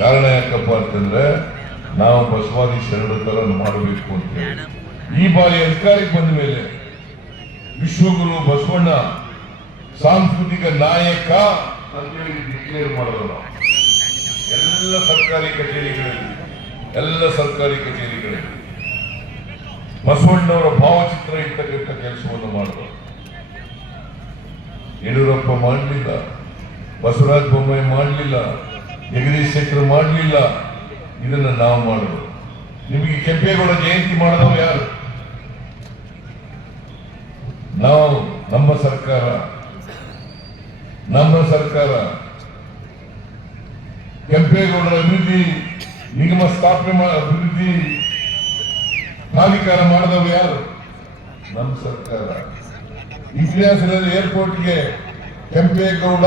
ಕಾರಣ ಯಾಕಪ್ಪ ಅಂತಂದ್ರೆ ನಾವು ಬಸವಾದಿ ಶರಣ ತರ ಮಾಡಬೇಕು ಅಂತ ಹೇಳಿ. ಈ ಬಾರಿ ಅಧಿಕಾರಕ್ಕೆ ಬಂದ ಮೇಲೆ ವಿಶ್ವಗುರು ಬಸವಣ್ಣ ಸಾಂಸ್ಕೃತಿಕ ನಾಯಕ ಅಂತೇಳಿ ಡಿಕ್ಲೇರ್ ಮಾಡೋದು ಎಲ್ಲ ಸರ್ಕಾರಿ ಕಚೇರಿಗಳಲ್ಲಿ, ಎಲ್ಲ ಸರ್ಕಾರಿ ಕಚೇರಿಗಳಲ್ಲಿ ಬಸವಣ್ಣವರ ಭಾವಚಿತ್ರ ಇರ್ತಕ್ಕಂಥ ಕೆಲಸವನ್ನು ಮಾಡಿದ್ರು. ಯಡಿಯೂರಪ್ಪ ಮಾಡಲಿಲ್ಲ, ಬಸವರಾಜ ಬೊಮ್ಮಾಯಿ ಮಾಡಲಿಲ್ಲ ಜಗದೀಶ್ ಶೆಟ್ಟರ್ ಮಾಡಲಿಲ್ಲ. ಇದನ್ನ ನಾವು ಮಾಡೋದು. ನಿಮಗೆ ಕೆಂಪೇಗೌಡ ಜಯಂತಿ ಮಾಡಿದವರು ಯಾರು? ನಾವು, ನಮ್ಮ ಸರ್ಕಾರ. ನಮ್ಮ ಸರ್ಕಾರ. ಕೆಂಪೇಗೌಡರ ಅಭಿವೃದ್ಧಿ, ನಿಗಮ ಸ್ಥಾಪನೆ ಅಭಿವೃದ್ಧಿ, ಪ್ರಾಧಿಕಾರ ಮಾಡಿದವರು ಯಾರು? ನಮ್ಮ ಸರ್ಕಾರ. ಇತಿಹಾಸದಲ್ಲಿ ಏರ್ಪೋರ್ಟ್ಗೆ ಕೆಂಪೇಗೌಡ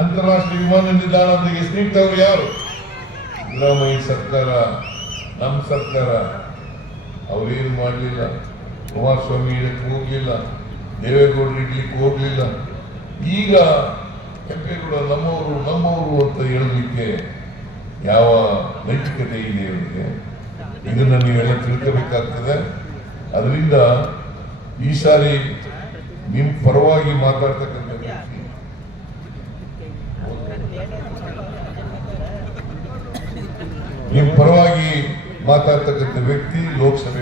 ಅಂತಾರಾಷ್ಟ್ರೀಯ ವಿಮಾನ ನಿಲ್ದಾಣ ಅಂತ ಹೆಸರಿಟ್ಟವರು ಯಾರು? ಸಿದ್ದರಾಮಯ್ಯ ಸರ್ಕಾರ ನಮ್ಮ ಸರ್ಕಾರ. ಅವರೇನು ಮಾಡಲಿಲ್ಲ? ಕುಮಾರಸ್ವಾಮಿ ಇಡಕ್ಕೆ ಹೋಗಲಿಲ್ಲ. ದೇವೇಗೌಡರು ಇಡ್ಲಿಕ್ಕೆ ಹೋಗಲಿಲ್ಲ. ಈಗ ಕೆಂಪೇಗೌಡ ನಮ್ಮವರು ನಮ್ಮವರು ಅಂತ ಹೇಳಲಿಕ್ಕೆ ಯಾವ ನೈತಿಕತೆ ಇದೆ ಅವರಿಗೆ ಇದನ್ನು ನೀವೆಲ್ಲ ತಿಳ್ಕೋಬೇಕಾಗ್ತದೆ. ಅದರಿಂದ ಈ ಸಾರಿ ನಿಮ್ಮ ಪರವಾಗಿ ಮಾತಾಡ್ತಕ್ಕಂಥ ವ್ಯಕ್ತಿ ನಿಮ್ ಪರವಾಗಿ ಮಾತಾಡ್ತಕ್ಕಂಥ ವ್ಯಕ್ತಿ ಲೋಕಸಭೆ